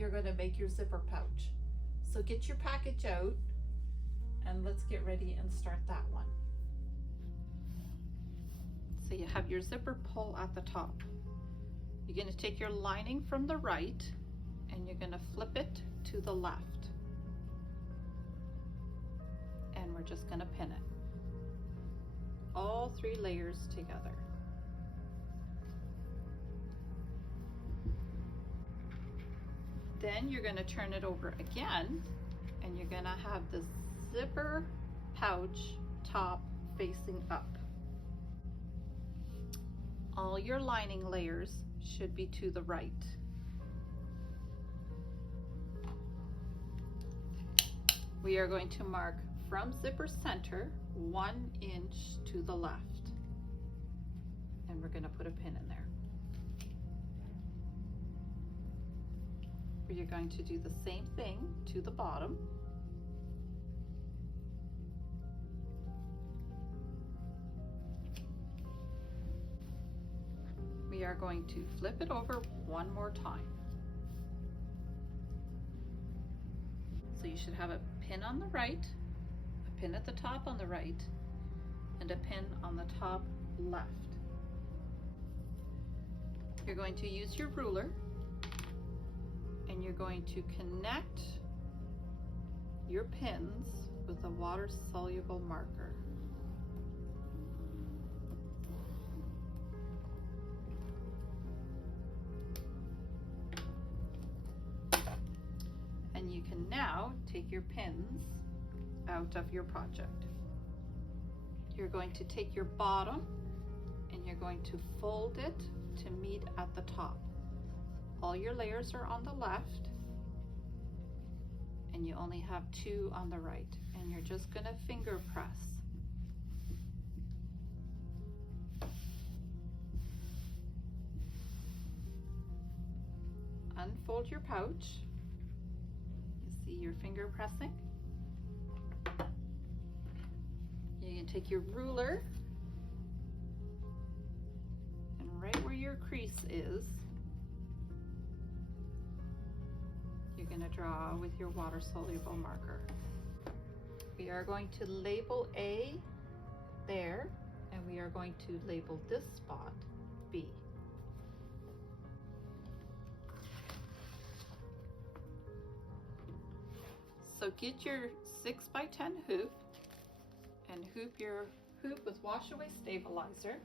you're going to make your zipper pouch. So get your package out and let's get ready and start that one. So you have your zipper pull at the top. You're going to take your lining from the right and you're going to flip it to the left. And we're just going to pin it. All 3 layers together. Then you're going to turn it over again and you're going to have the zipper pouch top facing up. All your lining layers should be to the right. We are going to mark from zipper center 1 inch to the left. And we're going to put a pin in there. You're going to do the same thing to the bottom. We are going to flip it over one more time. So you should have a pin on the right, a pin at the top on the right, and a pin on the top left. You're going to use your ruler and you're going to connect your pins with a water-soluble marker. And you can now take your pins out of your project. You're going to take your bottom and you're going to fold it to meet at the top. All your layers are on the left and you only have 2 on the right, and you're just going to finger press. Unfold your pouch. You see your finger pressing. You can take your ruler and right where your crease is, you're going to draw with your water-soluble marker. We are going to label A there, and we are going to label this spot B. So get your 6x10 hoop and hoop your hoop with wash-away stabilizer.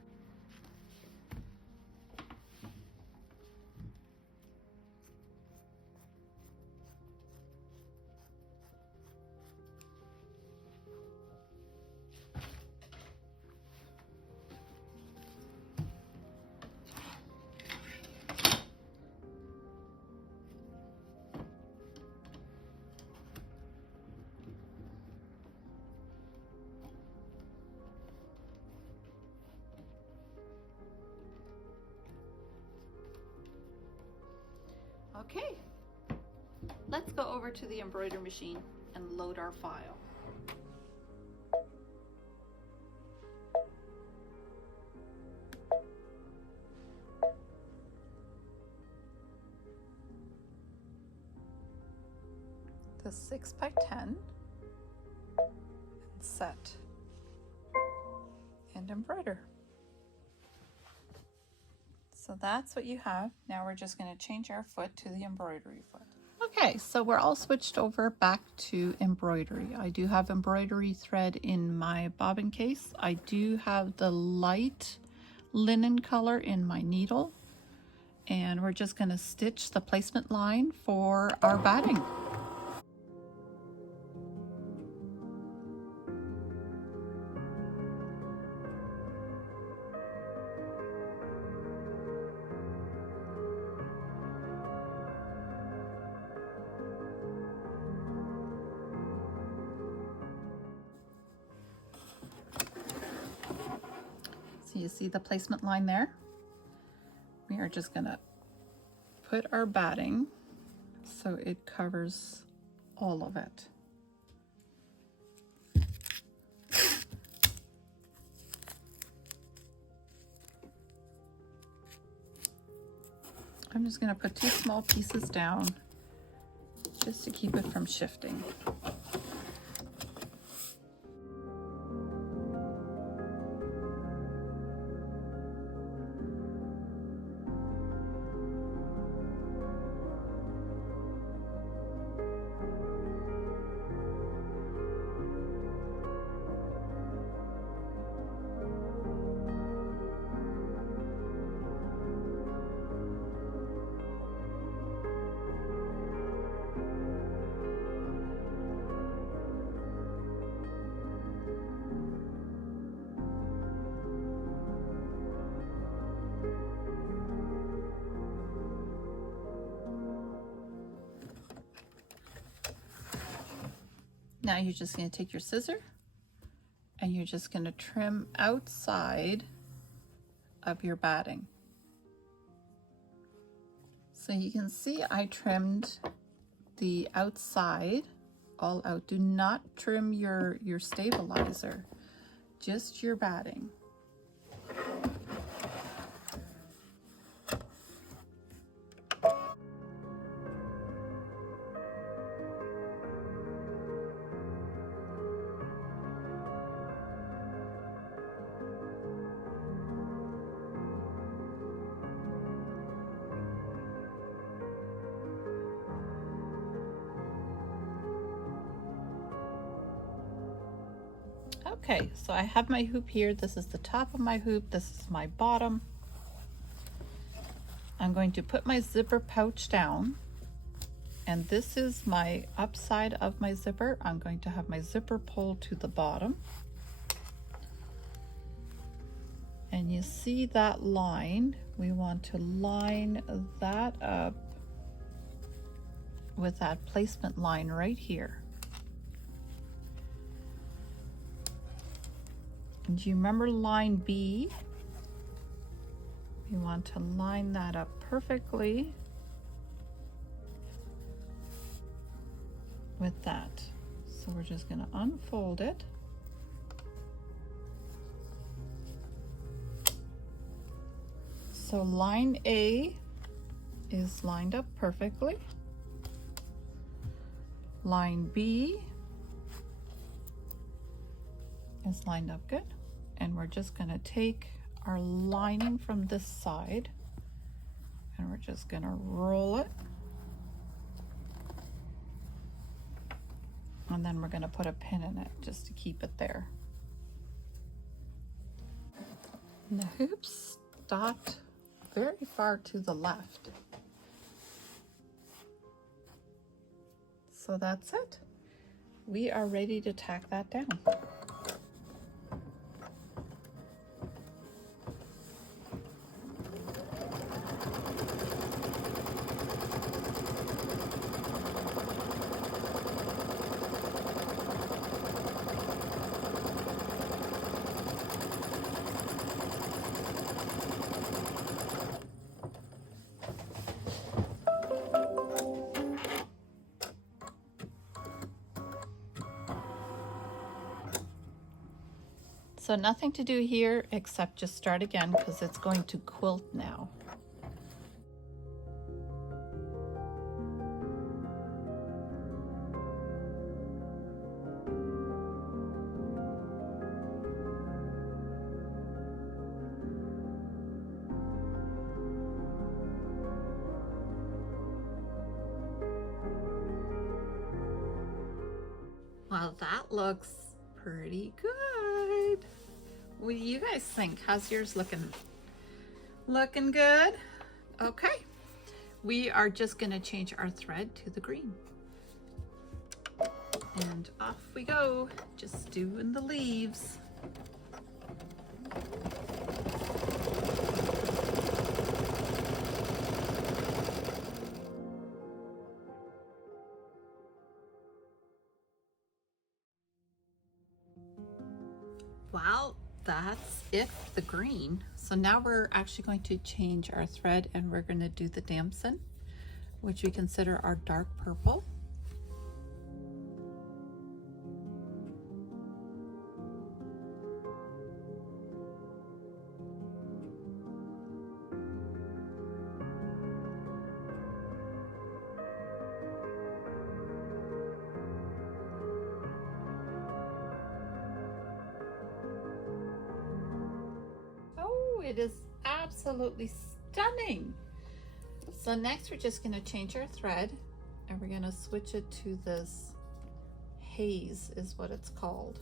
Okay, let's go over to the embroidery machine and load our file. The 6x10 and set and embroider. So that's what you have. Now we're just going to change our foot to the embroidery foot. Okay, so we're all switched over back to embroidery. I do have embroidery thread in my bobbin case. I do have the light linen color in my needle. And we're just going to stitch the placement line for our batting. You see the placement line there? We are just gonna put our batting so it covers all of it. I'm just gonna put 2 small pieces down just to keep it from shifting. Now you're just going to take your scissor and you're just going to trim outside of your batting. So you can see I trimmed the outside all out. Do not trim your stabilizer, just your batting. Okay, so I have my hoop here. This is the top of my hoop. This is my bottom. I'm going to put my zipper pouch down, and this is my upside of my zipper. I'm going to have my zipper pull to the bottom. And you see that line? We want to line that up with that placement line right here. And do you remember line B? We want to line that up perfectly with that. So we're just going to unfold it. So line A is lined up perfectly. Line B is lined up good. And we're just going to take our lining from this side and we're just going to roll it. And then we're going to put a pin in it just to keep it there. And the hoops stopped very far to the left. So that's it. We are ready to tack that down. So nothing to do here except just start again because it's going to quilt now. Well, that looks pretty good. What do you guys think? How's yours looking? Looking good? Okay. We are just going to change our thread to the green. And off we go, just doing the leaves. Well, that's it for the green. So now we're actually going to change our thread and we're going to do the damson, which we consider our dark purple. it is absolutely stunning. So next we're just going to change our thread and we're going to switch it to this haze is what it's called.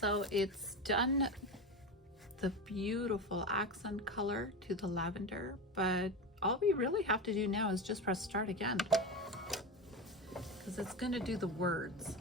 So it's done the beautiful accent color to the lavender, but all we really have to do now is just press start again because it's going to do the words.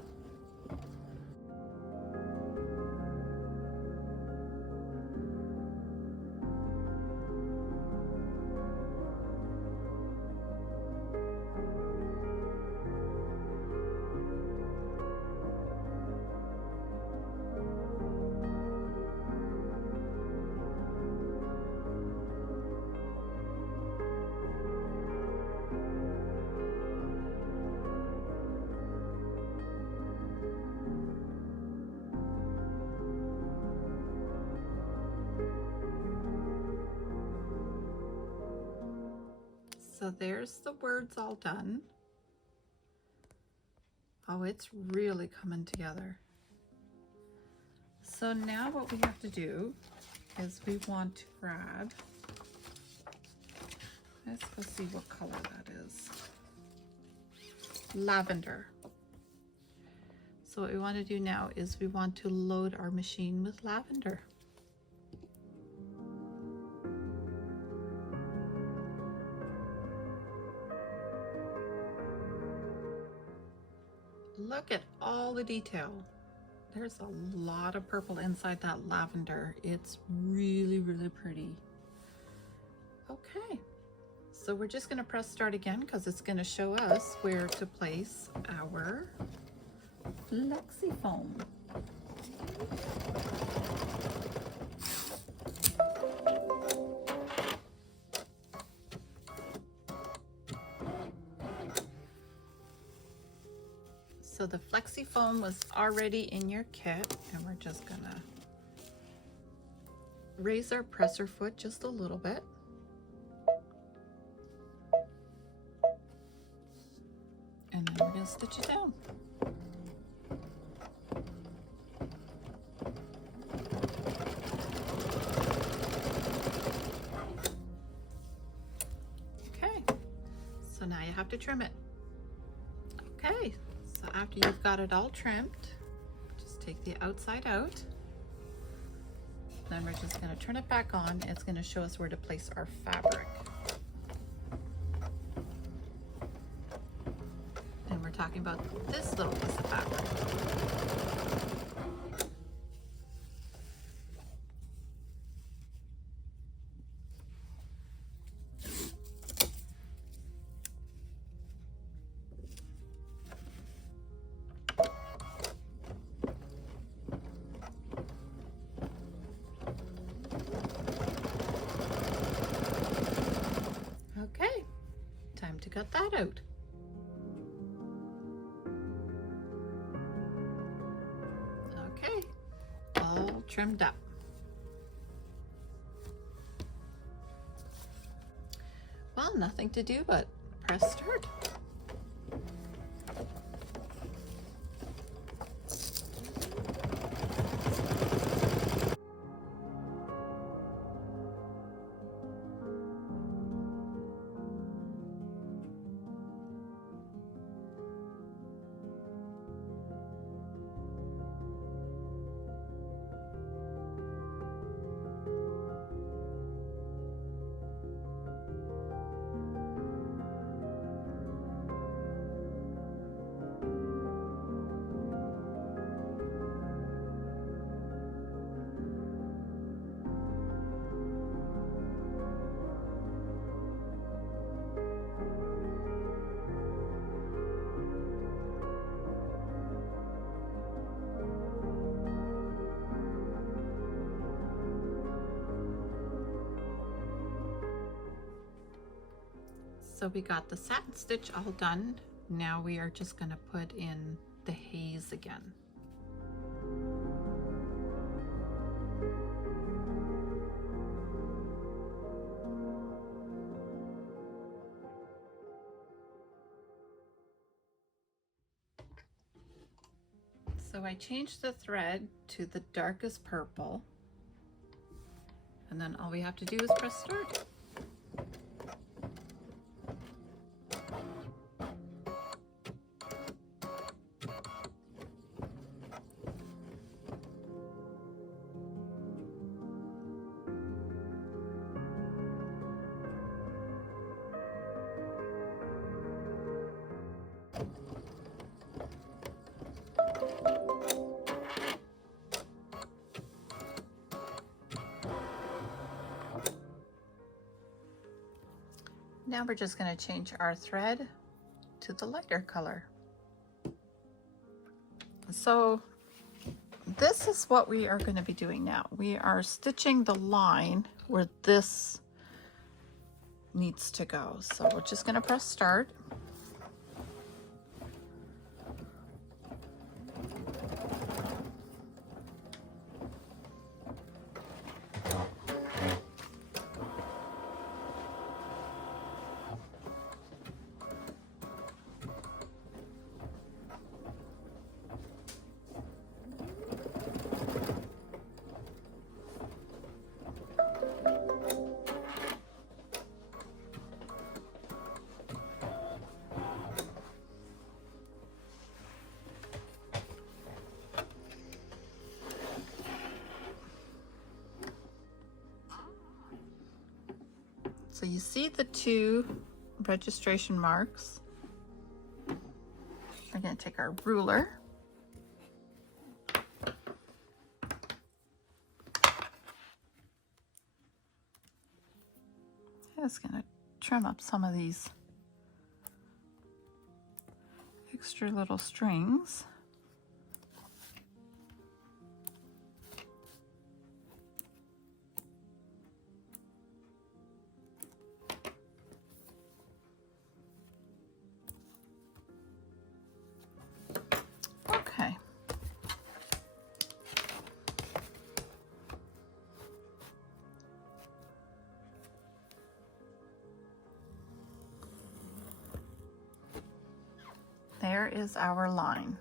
So there's the words all done. Oh, it's really coming together. So now what we have to do is we want to grab, let's go see what color that is. Lavender. So what we want to do now is we want to load our machine with lavender. Look at all the detail. There's a lot of purple inside that lavender. It's really, really pretty. Okay, so we're just going to press start again because it's going to show us where to place our flexi foam. So the flexi foam was already in your kit, and we're just gonna raise our presser foot just a little bit. And then we're gonna stitch it down. Okay, so now you have to trim it. Okay. So after you've got it all trimmed, just take the outside out. Then we're just going to turn it back on. It's going to show us where to place our fabric. And we're talking about this little piece of fabric. Okay, time to cut that out. Okay, all trimmed up. Well, nothing to do but press start. So we got the satin stitch all done. Now we are just going to put in the haze again. So I changed the thread to the darkest purple, and then all we have to do is press start. Now we're just going to change our thread to the lighter color. So this is what we are going to be doing now. We are stitching the line where this needs to go. So we're just going to press start. So you see the two registration marks. We're going to take our ruler. Just going to trim up some of these extra little strings. Okay. There is our line.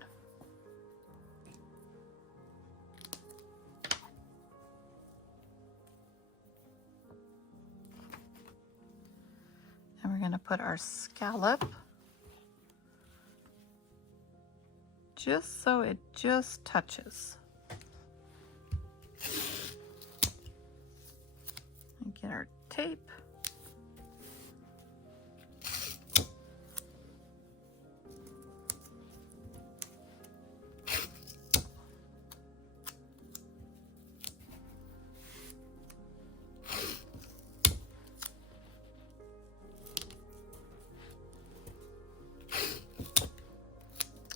And we're going to put our scallop just so it just touches. And get our tape.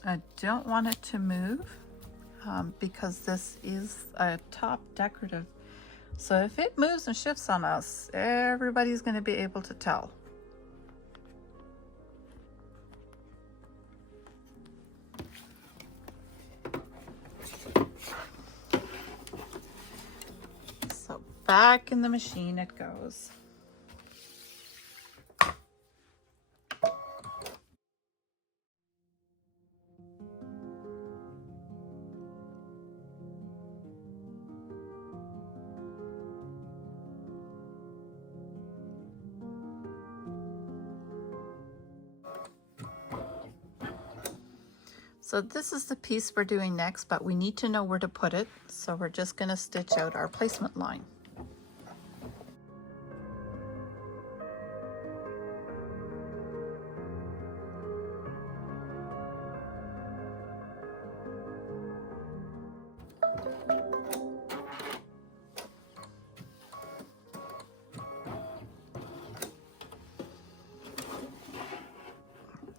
I don't want it to move because this is a top decorative. So if it moves and shifts on us, everybody's going to be able to tell. So back in the machine it goes. So this is the piece we're doing next, but we need to know where to put it. So we're just going to stitch out our placement line.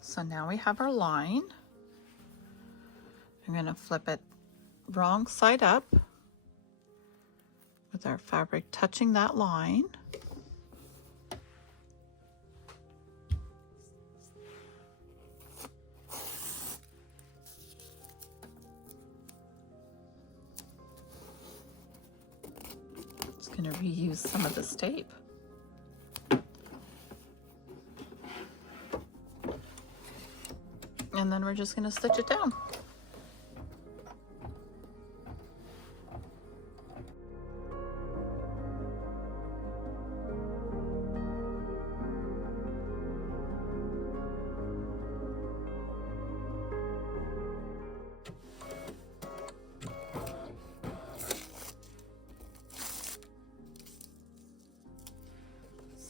So now we have our line. I'm going to flip it wrong side up with our fabric touching that line. Just going to reuse some of this tape. And then we're just going to stitch it down.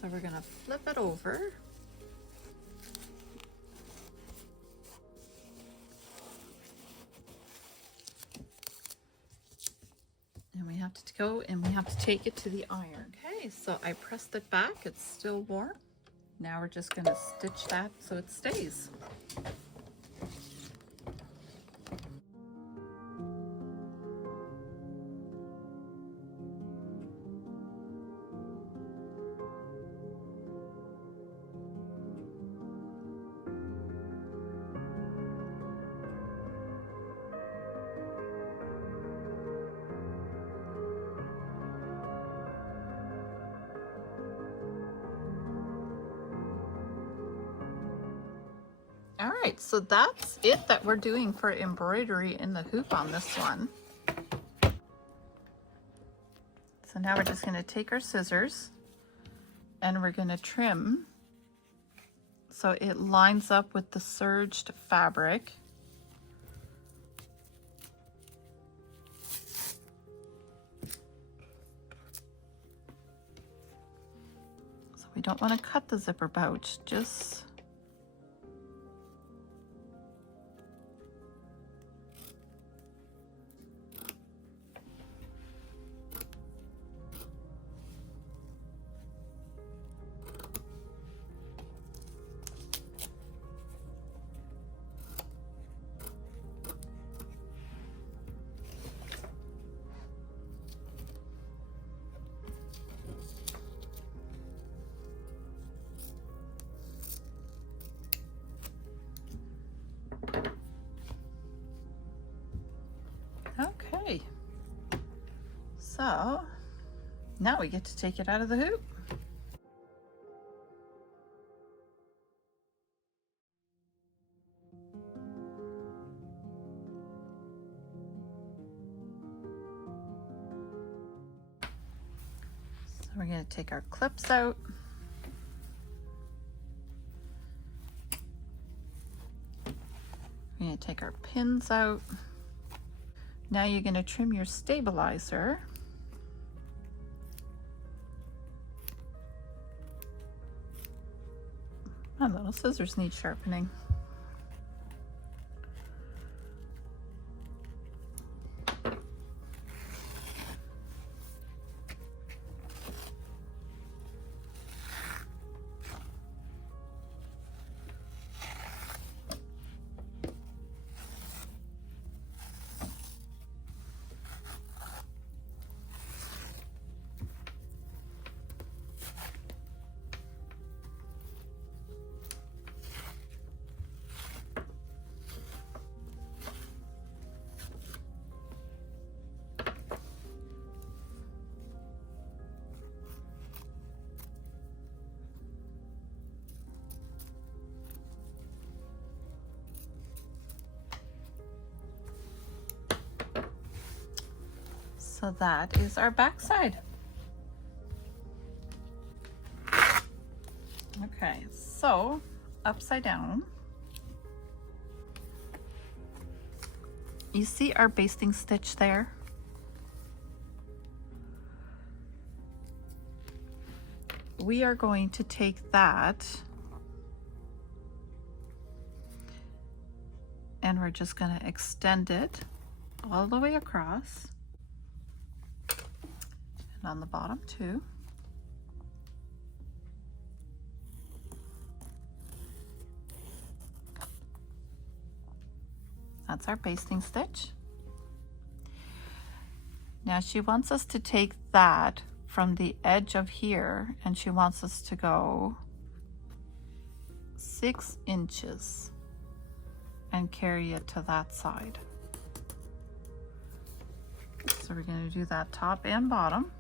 So we're going to flip it over. And we have to go and we have to take it to the iron. Okay, so I pressed it back. It's still warm. Now we're just going to stitch that so it stays. All right, so that's it that we're doing for embroidery in the hoop on this one. So now we're just going to take our scissors and we're going to trim so it lines up with the serged fabric. So we don't want to cut the zipper pouch, just okay. So now we get to take it out of the hoop. So we're going to take our clips out. We're going to take our pins out. Now you're going to trim your stabilizer. My little scissors need sharpening. So that is our back side. Okay, so upside down. You see our basting stitch there? We are going to take that and we're just going to extend it all the way across. And on the bottom too. That's our basting stitch. Now she wants us to take that from the edge of here and she wants us to go 6 inches and carry it to that side. So we're going to do that top and bottom.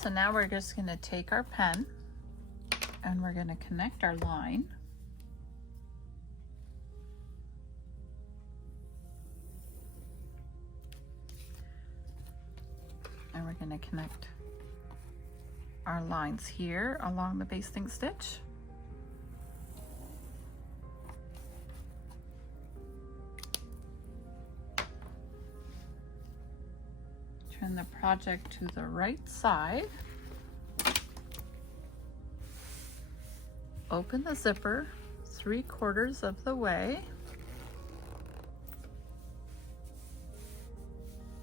So now we're just going to take our pen and we're going to connect our line. And we're going to connect our lines here along the basting stitch. Turn the project to the right side. Open the zipper 3/4 of the way.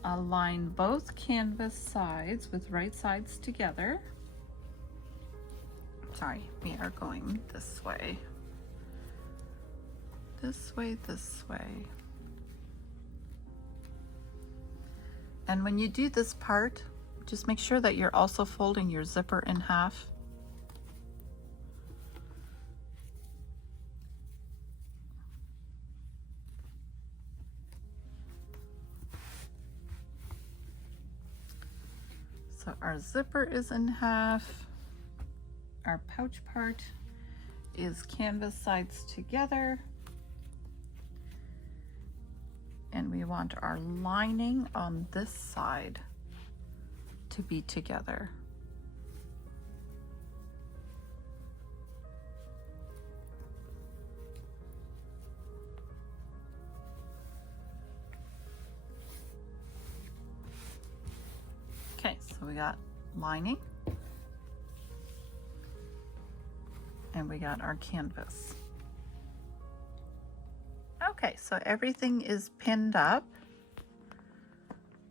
Align both canvas sides with right sides together. Sorry, we are going this way. This way, this way. And when you do this part, just make sure that you're also folding your zipper in half. So our zipper is in half. Our pouch part is canvas sides together. And we want our lining on this side to be together. Okay, so we got lining and we got our canvas. Okay, so everything is pinned up.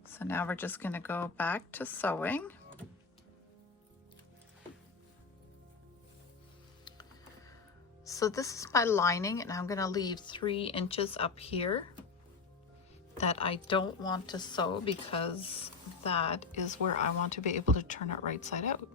So now we're just going to go back to sewing. So this is my lining, and I'm going to leave 3 inches up here that I don't want to sew because that is where I want to be able to turn it right side out.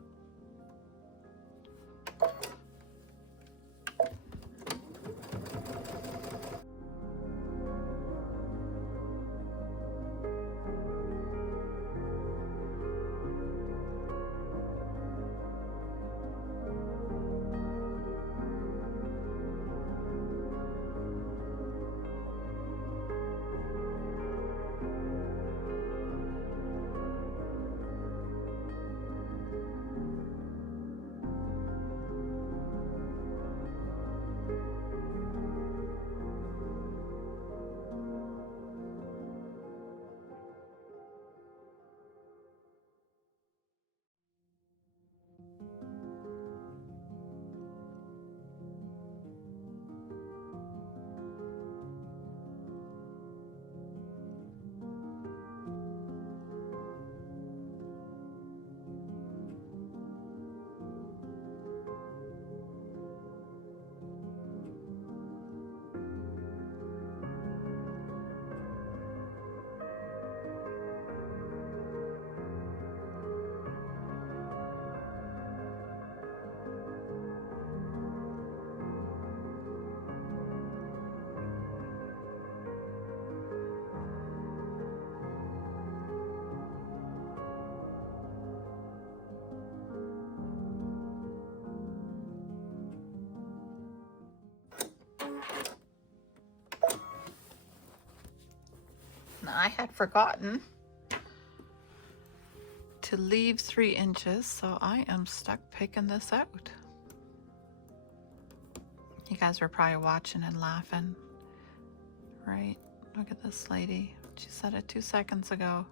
I had forgotten to leave 3 inches, so I am stuck picking this out. You guys were probably watching and laughing, right? Look at this lady. She said it 2 seconds ago.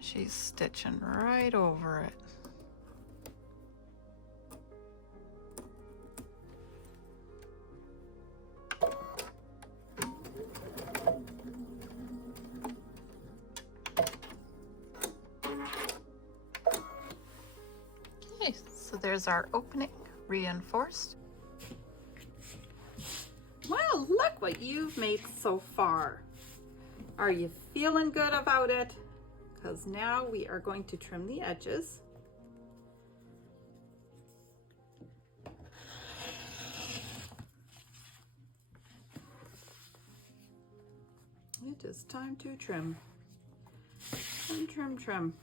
She's stitching right over it. Okay, so there's our opening reinforced. Well, look what you've made so far. Are you feeling good about it? Because now we are going to trim the edges. It is time to trim. Trim, trim, trim.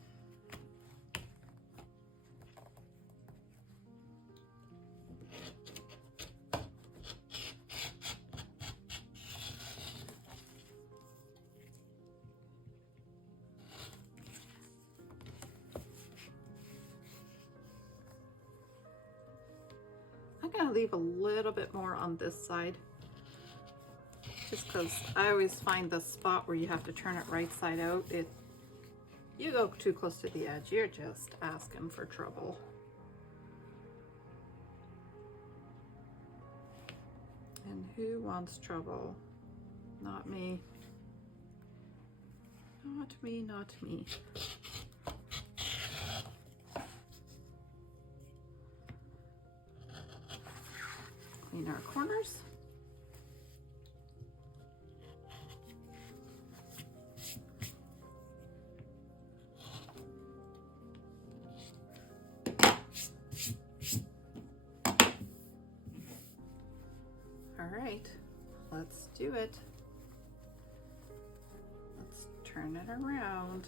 I'm going to leave a little bit more on this side, just because I always find the spot where you have to turn it right side out, it You go too close to the edge, you're just asking for trouble. And who wants trouble? Not me. Not me, not me. Clean our corners. All right, let's do it. Let's turn it around.